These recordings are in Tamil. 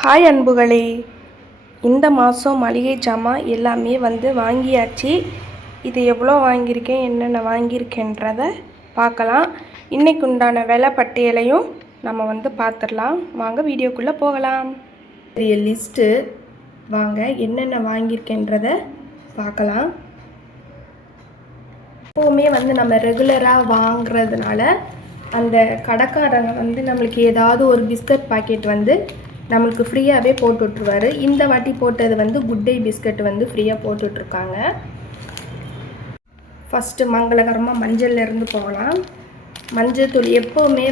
ஹாய் அன்புகளே, இந்த மாதம் மளிகை ஜாமான் எல்லாமே வாங்கியாச்சு. இது எவ்வளோ வாங்கியிருக்கேன், என்னென்ன வாங்கியிருக்கேன்றதை பார்க்கலாம். இன்றைக்கு உண்டான விலை பட்டியலையும் நம்ம பார்த்துடலாம். வாங்க வீடியோக்குள்ளே போகலாம். பெரிய லிஸ்ட்டு, வாங்க என்னென்ன வாங்கியிருக்கேன்றதை பார்க்கலாம். எப்போவுமே நம்ம ரெகுலராக வாங்குறதுனால அந்த கடைக்காரங்க நம்மளுக்கு ஏதாவது ஒரு பிஸ்கட் பாக்கெட் நம்மளுக்கு ஃப்ரீயாகவே போட்டு விட்ருவாரு. இந்த வாட்டி போட்டது குட் டே பிஸ்கட் ஃப்ரீயாக போட்டுட்ருக்காங்க. ஃபஸ்ட்டு மங்களகரமாக மஞ்சள்லேருந்து போகலாம். மஞ்சள் தூள் எப்போவுமே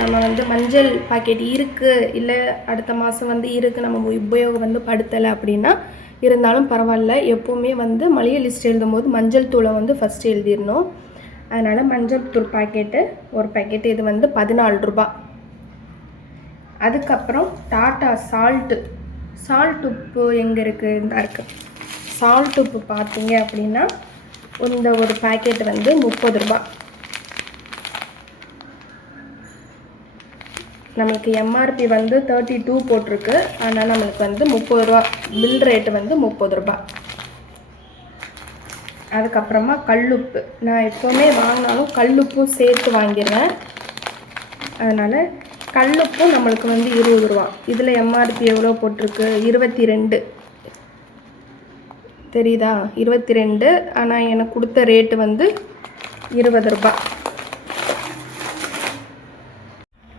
நம்ம மஞ்சள் பாக்கெட் இருக்குது, இல்லை அடுத்த மாதம் இருக்குது, நம்ம உபயோகம் படுத்தலை அப்படின்னா இருந்தாலும் பரவாயில்ல. எப்போவுமே மளிகை லிஸ்ட் எழுதும்போது மஞ்சள் தூளை ஃபஸ்ட்டு எழுதிடணும். அதனால் மஞ்சள் தூள் பாக்கெட்டு ஒரு பாக்கெட்டு இது 14 ரூபா. அதுக்கப்புறம் டாட்டா சால்ட் உப்பு எங்கே இருக்குது, இந்த இருக்குது. சால்ட் உப்பு பார்த்தீங்க அப்படின்னா இந்த ஒரு பாக்கெட் 30 ரூபா. நம்மளுக்கு எம்ஆர்பி 32 போட்டிருக்கு. ஆனால் நம்மளுக்கு 30 ரூபா பில் ரேட்டு 30 ரூபா. அதுக்கப்புறமா கல்லுப்பு, நான் எப்போவுமே வாங்கினாலும் கல்லுப்பும் சேர்த்து வாங்கிடுவேன். அதனால் கல்லுப்பும் நம்மளுக்கு 20 ரூபா. இதில் எம்ஆர்பி எவ்வளோ போட்டிருக்கு, 22 தெரியுதா, 22. ஆனால் எனக்கு கொடுத்த ரேட்டு 20 ரூபா.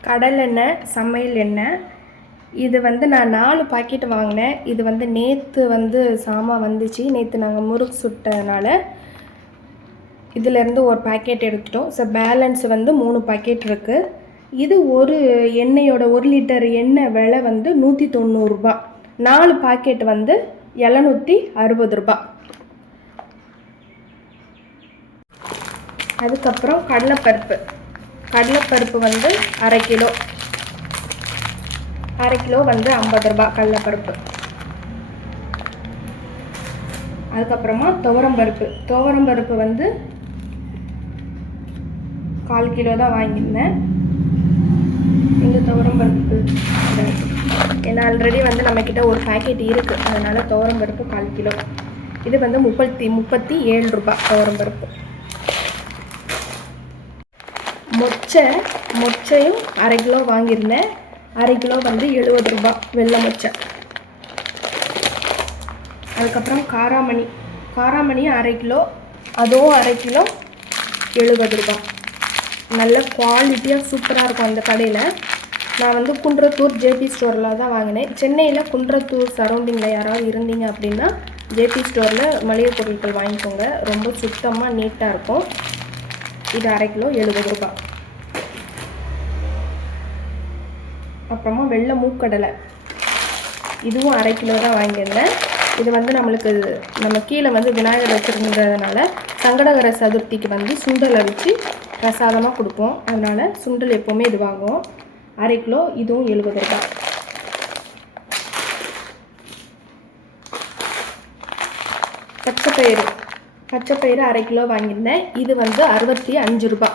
கடலெண்ணெய், சமையல் எண்ணெய், இது நான் 4 பாக்கெட் வாங்கினேன். இது நேற்று சாமான் வந்துச்சு. நேற்று நாங்கள் முறுக்கு சுட்டதுனால இதிலேருந்து ஒரு பாக்கெட் எடுத்துட்டோம். ஸோ பேலன்ஸ் 3 பாக்கெட் இருக்குது. இது ஒரு எண்ணெயோட 1 லிட்டர் எண்ணெய் விலை 190 ரூபா. 4 பாக்கெட் 760 ரூபா. அதுக்கப்புறம் கடலைப்பருப்பு 1/2 கிலோ 50 ரூபா கடலைப்பருப்பு. அதுக்கப்புறமா துவரம்பருப்பு 1/4 கிலோ தான் வாங்கியிருந்தேன். இந்த துவரம்பருப்பு ஏன்னா ஆல்ரெடி நம்மக்கிட்ட ஒரு பேக்கெட் இருக்குது. அதனால் துவரம்பருப்பு 1/4 கிலோ. இது 37 ரூபா துவரம்பருப்பு. மொச்சையும் 1/2 கிலோ வாங்கியிருந்தேன். 1/2 கிலோ 70 ரூபா வெள்ளை மொச்சை. அதுக்கப்புறம் காராமணி 1/2 கிலோ, அதுவும் 1/2 கிலோ 70 ரூபா. நல்ல குவாலிட்டியாக சூப்பராக இருக்கும் அந்த கடையில். நான் குன்றத்தூர் ஜேபி ஸ்டோரில் தான் வாங்கினேன். சென்னையில் குன்றத்தூர் சரௌண்டிங்கில் யாராவது இருந்தீங்க அப்படின்னா ஜேபி ஸ்டோரில் மளிகை பொருட்கள் வாங்கிக்கோங்க. ரொம்ப சுத்தமாக நீட்டாக இருக்கும். இது 1/2 கிலோ 70 ரூபா. அப்புறமா வெள்ளை மூக்கடலை, இதுவும் 1/2 கிலோ தான் வாங்கியிருந்தேன். இது நம்மளுக்கு நம்ம கீழே விநாயகர் வச்சுருந்ததுனால சங்கடகர சதுர்த்திக்கு சுண்டலை வச்சு பிரசாதமாக கொடுப்போம். அதனால் சுண்டல் எப்போவுமே இது வாங்குவோம். 1/2 கிலோ, இதுவும் 70 ரூபா. பச்சைப்பயிறு 1/2 கிலோ வாங்கியிருந்தேன். இது 65 ரூபா.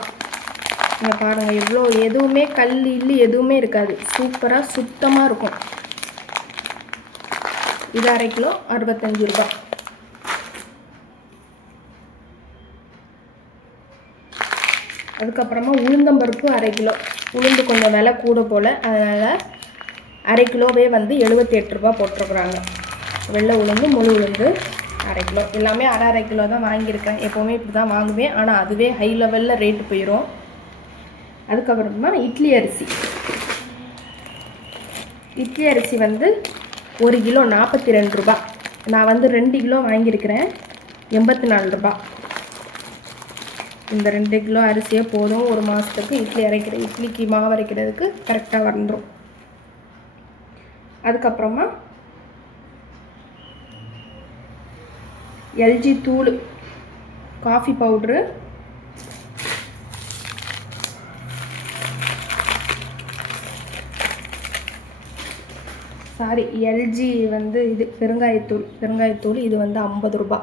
நீங்கள் பாருங்கள் எவ்வளோ, எதுவுமே கல் இல்லை எதுவுமே இருக்காது, சூப்பராக சுத்தமாக இருக்கும். இது 1/2 கிலோ 65 ரூபா. அதுக்கப்புறமா உளுந்தம்பருப்பு 1/2 கிலோ. உளுந்து கொஞ்சம் விலை கூட போல், அதனால் 1/2 கிலோவே 78 ரூபா போட்டிருக்குறாங்க. வெள்ளை உளுந்து, முழு உளுந்து 1/2 கிலோ. எல்லாமே 1/2 கிலோ தான் வாங்கியிருக்கேன். எப்போவுமே இப்படி தான் வாங்குவேன். ஆனால் அதுவே ஹை லெவலில் ரேட்டு போயிடும். அதுக்கப்புறமா இட்லி அரிசி 1 கிலோ 42 ரூபா. நான் 2 கிலோ வாங்கியிருக்கிறேன், 84 ரூபா. இந்த 2 கிலோ அரிசியே போதும் ஒரு மாதத்துக்கு. இட்லிக்கு மாவு அரைக்கிறதுக்கு கரெக்டாக வந்துடும். அதுக்கப்புறமா எல்ஜி தூள், காஃபி பவுட்ரு, எல்ஜி இது பெருங்காயத்தூள் இது 50 ரூபா.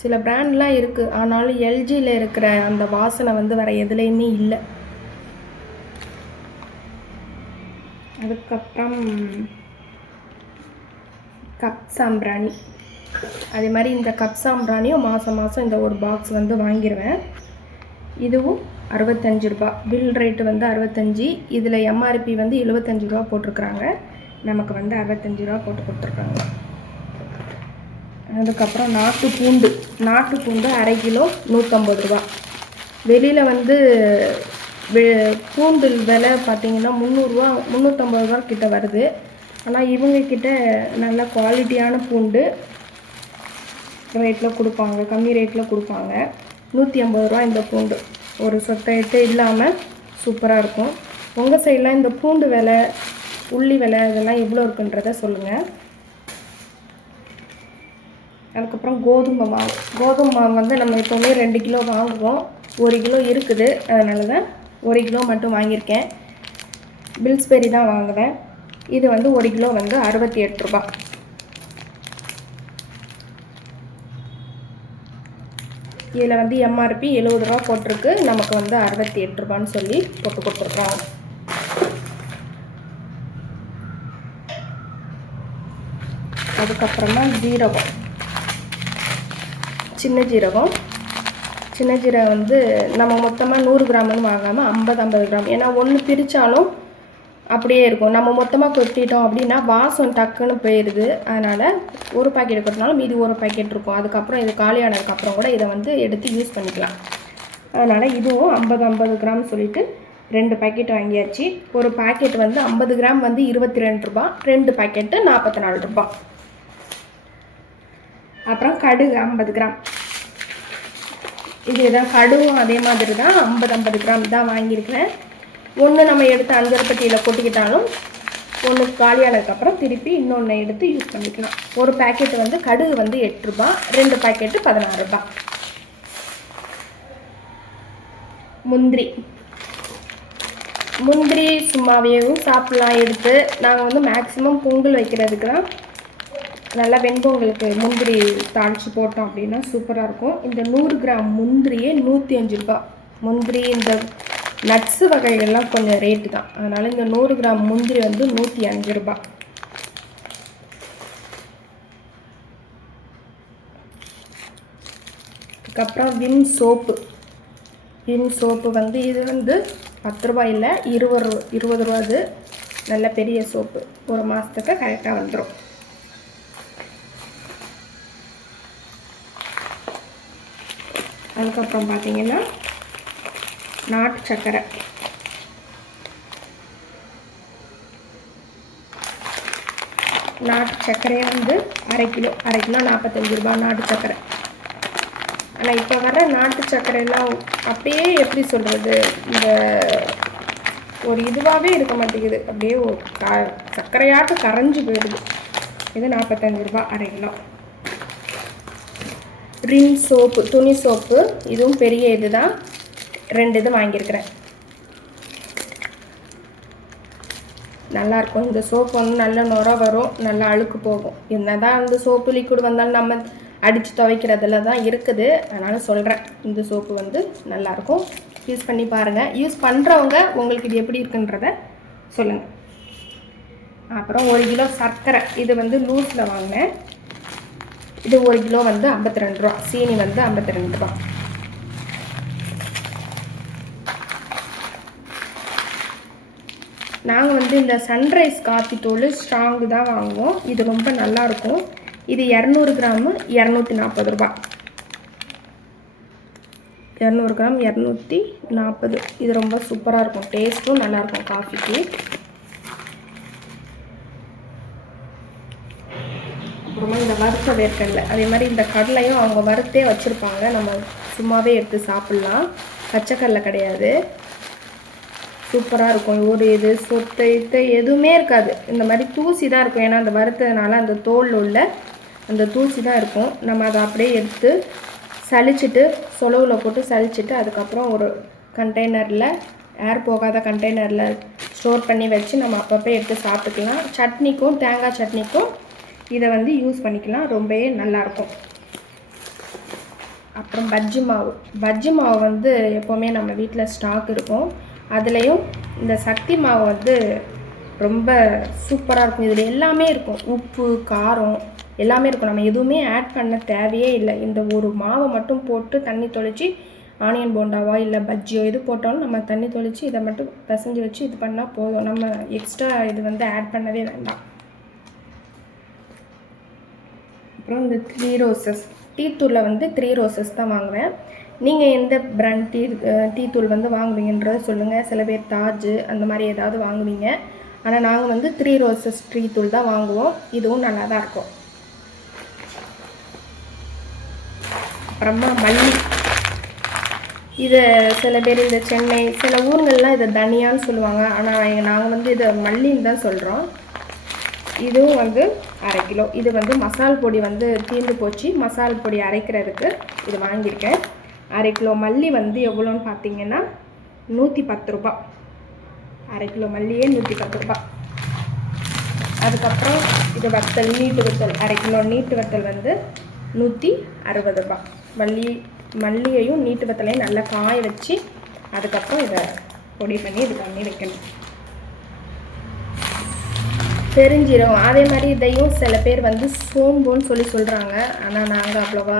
சில பிராண்ட்லாம் இருக்குது, ஆனாலும் எல்ஜியில் இருக்கிற அந்த வாசனை வேறு எதுலேயுமே இல்லை. அதுக்கப்புறம் கப் சாம்பிராணி. அதே மாதிரி இந்த கப் சாம்பிராணியும் மாதம் மாதம் இந்த ஒரு பாக்ஸ் வந்து வாங்கிடுவேன். இதுவும் 65 ரூபா. பில் ரேட்டு வந்து 65. இதில் எம்ஆர்பி வந்து 75 ரூபா போட்டிருக்குறாங்க. நமக்கு வந்து 65 ரூபா போட்டு கொடுத்துருக்காங்க. அதுக்கப்புறம் நாட்டு பூண்டு அரை கிலோ 150 ரூபா. வெளியில் வந்து பூண்டு விலை பார்த்திங்கன்னா 300 ரூபா 350 ரூபா கிட்ட வருது. ஆனால் இவங்கக்கிட்ட நல்ல குவாலிட்டியான பூண்டு ரேட்டில் கொடுப்பாங்க, கம்மி ரேட்டில் கொடுப்பாங்க. 150 ரூபா இந்த பூண்டு. ஒரு சொத்தையிட்டு இல்லாமல் சூப்பராக இருக்கும். உங்கள் சைடெலாம் இந்த பூண்டு விலை, உள்ளி விலை இதெல்லாம் எவ்வளோ இருக்குன்றதை சொல்லுங்கள். அதுக்கப்புறம் கோதுமை மாவு வந்து நம்ம எப்போவுமே 2 கிலோ வாங்குவோம். 1 கிலோ இருக்குது, அதனால தான் 1 கிலோ மட்டும் வாங்கியிருக்கேன். பில்ஸ்பெரி தான் வாங்குவேன். இது வந்து 1 கிலோ வந்து 68 ரூபா. இதில் வந்து எம்ஆர்பி 70 ரூபா போட்டிருக்கு. நமக்கு வந்து 68 ரூபான்னு சொல்லி போட்டு கொடுத்துருக்கோம். அதுக்கப்புறமா ஜீரகம், சின்ன ஜீரகம் வந்து நம்ம மொத்தமாக 100 கிராம்னு வாங்காமல் 50 கிராம். ஏன்னா ஒன்று பிரித்தாலும் அப்படியே இருக்கும். நம்ம மொத்தமாக கொட்டிட்டோம் அப்படின்னா வாசம் டக்குன்னு போயிடுது. அதனால் ஒரு பாக்கெட் கொட்டினாலும் மீதி ஒரு பாக்கெட் இருக்கும். அதுக்கப்புறம் இது காலியானதுக்கப்புறம் கூட இதை வந்து எடுத்து யூஸ் பண்ணிக்கலாம். அதனால் இதுவும் 50 கிராம் சொல்லிவிட்டு 2 பாக்கெட் வாங்கியாச்சு. ஒரு பாக்கெட் வந்து 50 கிராம் வந்து 22 ரூபா, 2 பாக்கெட்டு 44 ரூபா. அப்புறம் கடுகு 50 கிராம். இதுதான் கடுகும் அதே மாதிரி தான் 50 கிராம் தான் வாங்கியிருக்கிறேன். ஒன்று நம்ம எடுத்து அஞ்சரைப்பட்டியில் கொட்டிக்கிட்டாலும் ஒன்று காலியானதுக்கப்புறம் திருப்பி இன்னொன்று எடுத்து யூஸ் பண்ணிக்கலாம். ஒரு பேக்கெட் வந்து கடுகு வந்து 8 ரூபா, 2 பாக்கெட்டு 16 ரூபா. முந்திரி சும்மாவேவும் சாப்பிட்லாம் எடுத்து. நாங்கள் வந்து மேக்ஸிமம் பொங்கல் வைக்கிறதுக்கு தான் நல்லா வெண்பொங்கலுக்கு முந்திரி தாளித்து போட்டோம் அப்படின்னா சூப்பராக இருக்கும். இந்த 100 கிராம் முந்திரியே 105 ரூபா. முந்திரி இந்த நட்ஸு வகைகள்லாம் கொஞ்சம் ரேட்டு தான். அதனால் இந்த 100 கிராம் முந்திரி வந்து 105 ரூபா. அதுக்கப்புறம் விம் சோப்பு வந்து இது வந்து 10 ரூபாய் இல்லை 20 ரூபா. அது நல்ல பெரிய சோப்பு, ஒரு மாதத்துக்கு கரெக்டாக வந்துடும். அதுக்கப்புறம் பார்த்திங்கன்னா நாட்டு சர்க்கரை. வந்து அரை கிலோ 45 ரூபா நாட்டு சர்க்கரை. ஆனால் இப்போ வர நாட்டு சர்க்கரைலாம் அப்படியே எப்படி சொல்கிறது, இந்த ஒரு இதுவாகவே இருக்க மாட்டேங்குது. அப்படியே சர்க்கரையாட்டு கரைஞ்சி போயிடுது. இது 45 ரூபா அரை கிலோ. ரின் சோப்பு, துணி சோப்பு, இதுவும் பெரிய இது தான். 2 இது வாங்கியிருக்கிறேன். நல்லாயிருக்கும். இந்த சோப்பு வந்து நல்ல நுர வரும், நல்லா அழுக்கு போகும். என்ன தான் இந்த சோப்பு லிக்விட் வந்தாலும் நம்ம அடித்து துவைக்கிறதுல தான் இருக்குது. அதனால் சொல்கிறேன், இந்த சோப்பு வந்து நல்லாயிருக்கும். யூஸ் பண்ணி பாருங்கள். யூஸ் பண்ணுறவங்க உங்களுக்கு இது எப்படி இருக்குன்றத சொல்லுங்கள். அப்புறம் 1 கிலோ சர்க்கரை. இது வந்து லூஸில் வாங்கினேன். இது 1 கிலோ வந்து 52 ரூபா. சீனி வந்து 52 ரூபா. நாங்கள் வந்து இந்த சன்ரைஸ் காஃபி தூள் ஸ்ட்ராங்கு தான் வாங்குவோம். இது ரொம்ப நல்லாயிருக்கும். இது 200 கிராமு 240 ரூபா. 200 கிராம் 240. இது ரொம்ப சூப்பராக இருக்கும். டேஸ்ட்டும் நல்லாயிருக்கும் காஃபிக்கு. அப்புறமா இந்த வறுத்த வேர்க்கடலை, அதே மாதிரி இந்த கடலையும் அவங்க வறுத்தே வச்சுருப்பாங்க. நம்ம சும்மாவே எடுத்து சாப்பிட்லாம். பச்சைக்கடலை கிடையாது. சூப்பராக இருக்கும். ஒரு இது சொத்தை எதுவுமே இருக்காது. இந்த மாதிரி தூசி தான் இருக்கும். ஏன்னா அந்த வறுத்ததுனால அந்த தோல் உள்ள அந்த தூசி தான் இருக்கும். நம்ம அதை அப்படியே எடுத்து சலிச்சுட்டு சொலவில் போட்டு சலிச்சுட்டு அதுக்கப்புறம் ஒரு கண்டெய்னரில், ஏர் போகாத கண்டெய்னரில் ஸ்டோர் பண்ணி வச்சு நம்ம அப்பப்போ எடுத்து சாப்பிட்டுக்கலாம். சட்னிக்கும் தேங்காய் சட்னிக்கும் இதை வந்து யூஸ் பண்ணிக்கலாம். ரொம்பவே நல்லாயிருக்கும். அப்புறம் பஜ்ஜி மாவு வந்து எப்போவுமே நம்ம வீட்டில் ஸ்டாக் இருக்கும். அதுலேயும் இந்த சக்தி மாவு வந்து ரொம்ப சூப்பராக இருக்கும். இதில் எல்லாமே இருக்கும், உப்பு காரம் எல்லாமே இருக்கும். நம்ம எதுவுமே ஆட் பண்ண தேவையே இல்லை. இந்த ஒரு மாவை மட்டும் போட்டு தண்ணி தொளிச்சு ஆனியன் போண்டாவோ இல்லை பஜ்ஜியோ எது போட்டாலும் நம்ம தண்ணி தொளிச்சு இதை மட்டும் பிசைஞ்சு வச்சு இது பண்ணால் போதும். நம்ம எக்ஸ்ட்ரா இது வந்து ஆட் பண்ணவே வேண்டாம். அப்புறம் இந்த 3 ரோசஸ் டீ தூளில் வந்து 3 ரோசஸ் தான் வாங்குவேன். நீங்கள் எந்த பிராண்ட் டீ தூள் வந்து வாங்குவீங்கன்றதை சொல்லுங்கள். சில பேர் தாஜ் அந்த மாதிரி ஏதாவது வாங்குவீங்க. ஆனால் நாங்கள் வந்து 3 ரோசஸ் டீ தூள் தான் வாங்குவோம். இதுவும் நல்லா தான் இருக்கும். அப்புறமா மல்லி, இதை சில பேர் இந்த சென்னை சில ஊர்கள்லாம் இதை தனியான்னு சொல்லுவாங்க. ஆனால் நாங்கள் வந்து இதை மல்லின்னு தான் சொல்கிறோம். இதுவும் வந்து 1/2 கிலோ. இது வந்து மசால் பொடி வந்து தீர்ந்து போச்சு, மசால் பொடி அரைக்கிறதுக்கு இது வாங்கியிருக்கேன். 1/2 கிலோ மல்லி வந்து எவ்வளோன்னு பார்த்தீங்கன்னா 110 ரூபா. 1/2 கிலோ மல்லியே 110 ரூபா. அதுக்கப்புறம் இது வத்தல், நீட்டு வத்தல் 1/2 கிலோ நீட்டு வத்தல் வந்து 160 ரூபா. மல்லியையும் நீட்டு வத்தலையும் நல்லா காய வச்சு அதுக்கப்புறம் இதை பொடி பண்ணி இது பண்ணி வைக்கணும். பெருஞ்சீரகம் அதே மாதிரி இதையும் சில பேர் வந்து சோம்புன்னு சொல்கிறாங்க. ஆனால் நாங்கள் அவ்வளோவா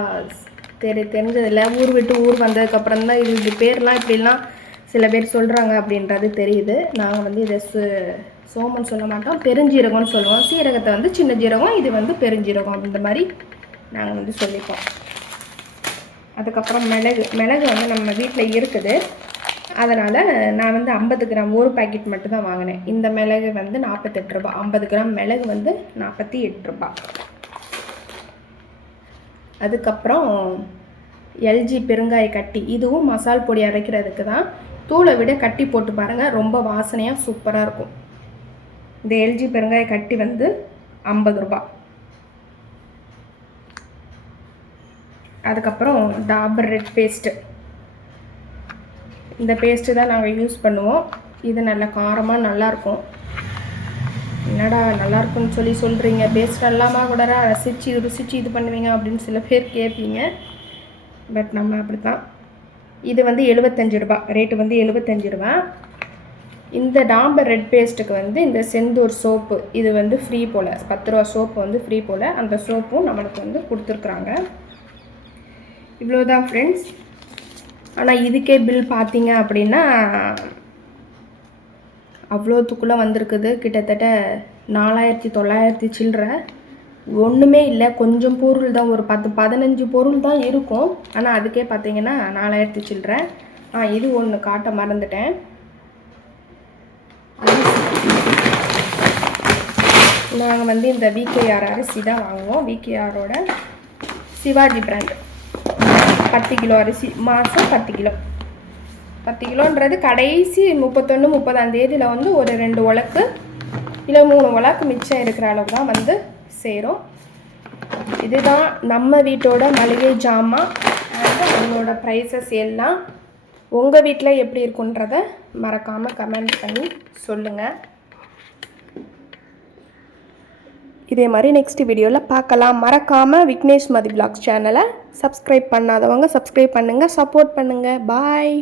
தெரிஞ்சதில்லை. ஊர் விட்டு ஊர் வந்ததுக்கப்புறம் தான் இது பேர்லாம் இப்படிலாம் சில பேர் சொல்கிறாங்க அப்படின்றது தெரியுது. நாங்கள் வந்து இதை சோம்புன்னு சொல்ல மாட்டோம், பெருஞ்சீரகம்னு சொல்லுவோம். சீரகத்தை வந்து சின்ன ஜீரகம், இது வந்து பெருஞ்சீரகம் அப்படின்ற மாதிரி நாங்கள் வந்து சொல்லிப்போம். அதுக்கப்புறம் மிளகு வந்து நம்ம வீட்டில் இருக்குது. அதனால் நான் வந்து 50 கிராம் ஒரு பாக்கெட் மட்டும் தான் வாங்கினேன். இந்த மிளகு வந்து 48 ரூபா. 50 கிராம் மிளகு வந்து 48 ரூபா. அதுக்கப்புறம் எல்ஜி பெருங்காய கட்டி, இதுவும் மசால் பொடி அரைக்கிறதுக்கு தான். தூளை விட கட்டி போட்டு பாருங்கள், ரொம்ப வாசனையாக சூப்பராக இருக்கும். இந்த எல்ஜி பெருங்காய கட்டி வந்து 50 ரூபா. அதுக்கப்புறம் டாபர் ரெட் பேஸ்ட்டு, இந்த பேஸ்ட்டு தான் நாங்கள் யூஸ் பண்ணுவோம். இது நல்ல காரமாக நல்லாயிருக்கும். என்னடா நல்லாயிருக்குன்னு சொல்கிறீங்க, பேஸ்ட் இல்லாமல் கூட ருசிச்சு இது பண்ணுவீங்க அப்படின்னு சில பேர் கேட்பீங்க. பட் நம்ம அப்படி தான். இது வந்து 75 ரூபா, ரேட்டு வந்து 75 ரூபா. இந்த டாபர் ரெட் பேஸ்ட்டுக்கு வந்து இந்த செந்தூர் சோப்பு இது வந்து ஃப்ரீ போல், 10 ரூபா சோப்பு வந்து ஃப்ரீ போல். அந்த சோப்பும் நம்மளுக்கு வந்து கொடுத்துருக்குறாங்க. இவ்வளோதான் ஃப்ரெண்ட்ஸ். ஆனால் இதுக்கே பில் பார்த்தீங்க அப்படின்னா அவ்வளோத்துக்குள்ளே வந்திருக்குது. கிட்டத்தட்ட 4900 சில்லற. ஒன்றுமே இல்லை, கொஞ்சம் பொருள் தான், ஒரு 10-15 பொருள் தான் இருக்கும். ஆனால் அதுக்கே பார்த்தீங்கன்னா 4000 சில்லற. இது ஒன்று காட்ட மறந்துட்டேன். நாங்கள் வந்து இந்த VKR அரிசி தான் வாங்குவோம். VKRோட சிவாஜி பிராண்ட் 10 கிலோ அரிசி, மாதம் 10 கிலோ. 10 கிலோன்றது கடைசி 31-30ஆம் தேதியில் வந்து ஒரு 2 உலக்கு இல்லை 3 உலக்கு மிச்சம் இருக்கிற அளவு தான் வந்து சேரும். இதுதான் நம்ம வீட்டோட மளிகை ஜாமான். அதோட ப்ரைஸஸ் எல்லாம் உங்கள் வீட்டில் எப்படி இருக்குன்றதை மறக்காமல் கமெண்ட் பண்ணி சொல்லுங்கள். இதே மாதிரி நெக்ஸ்ட் வீடியோவில் பார்க்கலாம். மறக்காமல் விக்னேஷ் மதி விலாக்ஸ் சேனலை சப்ஸ்கிரைப் பண்ணாதவங்க சப்ஸ்கிரைப் பண்ணுங்கள், சப்போர்ட் பண்ணுங்கள். பாய்.